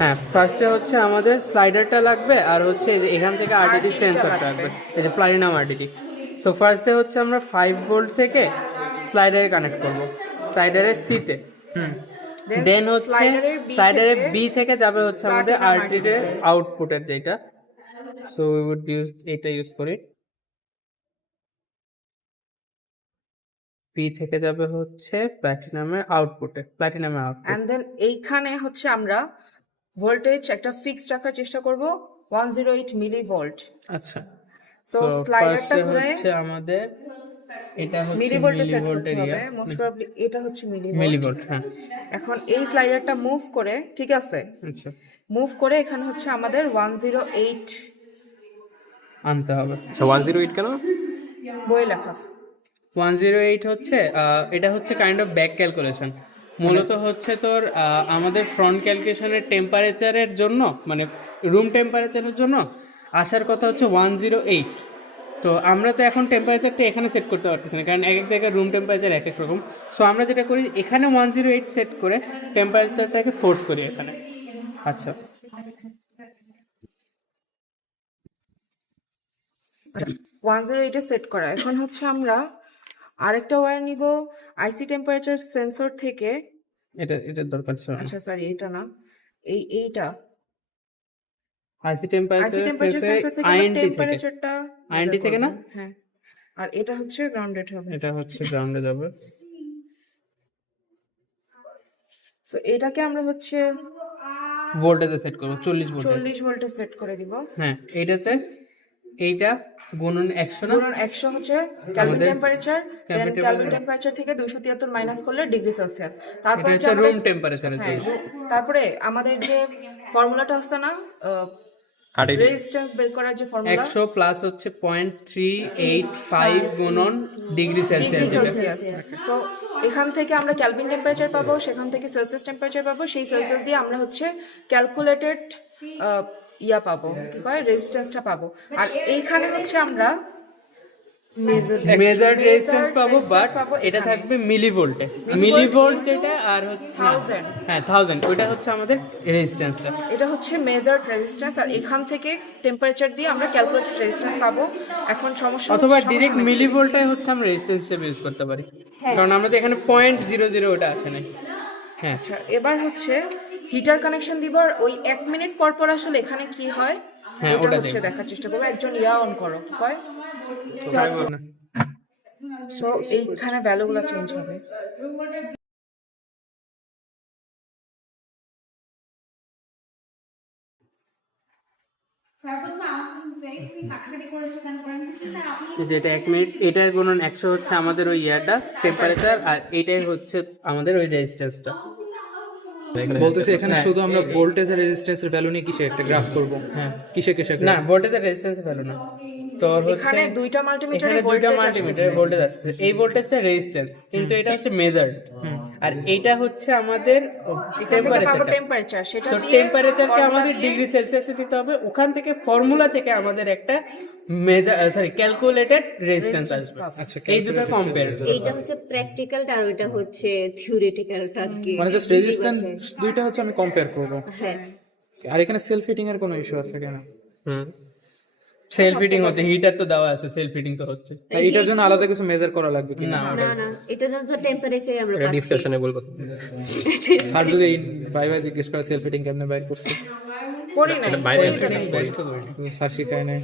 হ্যাঁ, ফার্স্টে হচ্ছে আমাদের স্লাইডারটা লাগবে, আর হচ্ছে এই যে এখান থেকে আরটিডি সেন্সরটা লাগবে, এই যে প্লাটিনাম আরটিডি। সো ফার্স্টে হচ্ছে আমরা 5 ভোল্ট থেকে স্লাইডারে কানেক্ট করব, স্লাইডারের সিতে। দেন হচ্ছে স্লাইডারের বি থেকে যাবে হচ্ছে আমাদের আরটিডির আউটপুটের যেটা। সো উই উড ইউজ এটা ইউজ করি। পি থেকে যাবে হচ্ছে প্ল্যাটিনামের আউটপুটে, প্ল্যাটিনামের আউটপুট। এন্ড দেন এইখানে হচ্ছে আমরা ভোল্টেজ একটা ফিক্স রাখার চেষ্টা করব 108 মিলিভোল্ট। আচ্ছা, সো সো স্লাইডারটা ফার্স্টে ঘুরে হচ্ছে আমাদের এটা হচ্ছে মিলিভোল্টে সেট মিলিভোল্ট করতে এরিয়া, হবে, মোস্ট প্রবাবলি এটা হচ্ছে মিলিভোল্ট। মিলিভোল্ট। হ্যাঁ, এখন এই স্লাইডারটা মুভ করে, ঠিক আছে, আচ্ছা, মুভ করে এখানে হচ্ছে আমাদের 108 আনতে হবে। 108 কেন? বই লেখা আছে। 108 হচ্ছে এটা হচ্ছে কাইন্ড অফ ব্যাক ক্যালকুলেশন। মূলত হচ্ছে তোর আমাদের ফ্রন্ট ক্যালকুলেশনের টেম্পারেচারের জন্য, মানে রুম টেম্পারেচারের জন্য আসার কথা হচ্ছে 108। তো আমরা তো এখন টেম্পারেচারটা এখানে সেট করতে পারতেছি না, কারণ এক এক জায়গায় রুম টেম্পারেচার এক এক রকম। সো আমরা যেটা করি, এখানে 108 সেট করে টেম্পারেচারটাকে ফোর্স করি এখানে। আচ্ছা, 108 সেট করা। এখন হচ্ছে আমরা আরেকটা ওয়্যার নিব আইসি টেম্পারেচার সেন্সর থেকে। এটার দরকার ছিল না। আচ্ছা সরি, এটা না, এইটা আইসি আইসি টেম্পারেচার টেম্পারেচার সেন্সর থেকে আইএনটি থেকে, টেম্পারেচারটা আইএনটি থেকে না, হ্যাঁ। আর এটা হচ্ছে গ্রাউন্ডেড হবে। এটা হচ্ছে গ্রাউন্ডে যাবে। সো এটাকে আমরা হচ্ছে ভোল্টেজে সেট করবো 40 ভোল্টে। 40 ভোল্টে সেট করে দিব। হ্যাঁ, এইটাতে এইটা গুণন 100 না, ধরুন 100 হচ্ছে ক্যালভিন টেম্পারেচার, দেন Kelvin ক্যালভিন টেম্পারেচার থেকে 273 মাইনাস করলে ডিগ্রি সেলসিয়াস। এটা তারপরে হচ্ছে রুম টেম্পারেচারের জন্য। তারপরে আমাদের যে ফর্মুলাটা আছে না, RTD রেজিস্ট্যান্স বের করার যে ফর্মুলা, 100 প্লাস হচ্ছে 0.385 গুণন ডিগ্রি সেলসিয়াস। সো এখান থেকে আমরা ক্যালভিন টেম্পারেচার পাবো, সেখান থেকে সেলসিয়াস টেম্পারেচার পাবো, সেই সেলসিয়াস দিয়ে আমরা হচ্ছে ক্যালকুলেটেড ইয়া পাবো, কি কয়, রেজিস্ট্যান্সটা পাবো। আর এইখানে হচ্ছে আমরা মেজার্ড রেজিস্ট্যান্স পাবো, বাট পাবো এটা এখানে। থাকবে মিলিভোল্টে। মিলিভোল্ট যেটা, আর হচ্ছে 1000 হ্যাঁ 1000, ওইটা হচ্ছে আমাদের রেজিস্ট্যান্সটা। এটা হচ্ছে মেজার্ড রেজিস্ট্যান্স। আর এখান থেকে টেম্পারেচার দিয়ে আমরা ক্যালকুলেটেড রেজিস্ট্যান্স পাবো। এখন সমস্যা অথবা হচ্ছে ডিরেক্ট মিলিভোল্টে হচ্ছে আমরা রেজিস্ট্যান্স হিসেবে ইউজ করতে পারি, কারণ আমাদের এখানে 0.00 ওটা আসে নাই। হ্যাঁ, আচ্ছা, এবার হচ্ছে হিটার কানেকশন দিব। আর ওই 1 মিনিট পর পর আসলে এখানে কি হয় হ্যাঁ, ওটা ওটা হচ্ছে দেখার চেষ্টা করবো। একজন অন করো, কি কয়, সো এইখানে ভ্যালুগুলো চেঞ্জ হবে। যেটা 1 মিনিট, এটার গুণন 100 হচ্ছে আমাদের ওই ইয়াটা টেম্পারেচার, আর এটাই হচ্ছে আমাদের ওই রেজিস্ট্যান্সটা। বলতেছি এখানে শুধু আমরা ভোল্টেজ আর রেজিস্ট্যান্সের ভ্যালু নিয়ে কিসে একটা গ্রাফ করব। হ্যাঁ, কিসে কিসে না ভোল্টেজ আর রেজিস্ট্যান্স ভ্যালু না, তোর হচ্ছে এখানে দুইটা মাল্টিমিটারে এখানে দুইটা ভোল্টেজ মাল্টিমিটারে ভোল্টেজ আসছে, এই ভোল্টেজটা রেজিস্ট্যান্স, কিন্তু এটা হচ্ছে মেজার্ড, আর এইটা হচ্ছে আমাদের টেম্পারেচার। টেম্পারেচার, সেটা তো দিয়ে টেম্পারেচারকে আমাদের ডিগ্রি সেলসিয়াসে দিতে হবে, ওখান থেকে ফর্মুলা থেকে আমাদের একটা ক্যালকুলেটেড রেজিস্ট্যান্স আসবে। আচ্ছা, এই দুটো কম্পেয়ার। এইটা হচ্ছে প্র্যাকটিক্যাল আর ওইটা হচ্ছে থিওরিটিক্যালটা কি, মানে জাস্ট রেজিস্ট্যান্স দুইটা হচ্ছে আমি কম্পেয়ার করব। হ্যাঁ। আর এখানে সেলফ হিটিং এর কোনো ইস্যু আছে কেন? সেলফ হিটিং হচ্ছে, হিটার তো দেওয়া আছে, সেলফ হিটিং তো হচ্ছে। তাই এটার জন্য আলাদা কিছু মেজার করা লাগবে কি না, না না, এটা তো টেম্পারেচারে আমরা এটা পাচ্ছি। ডিসকাশনে বলবো। স্যার যদি এই ভাই জিজ্ঞেস করে সেলফ হিটিং কেমনে বাইর করছে, করি নাই, এটা বাইরে করি তো নাই। বের তো করি। স্যার শিখায় নাই।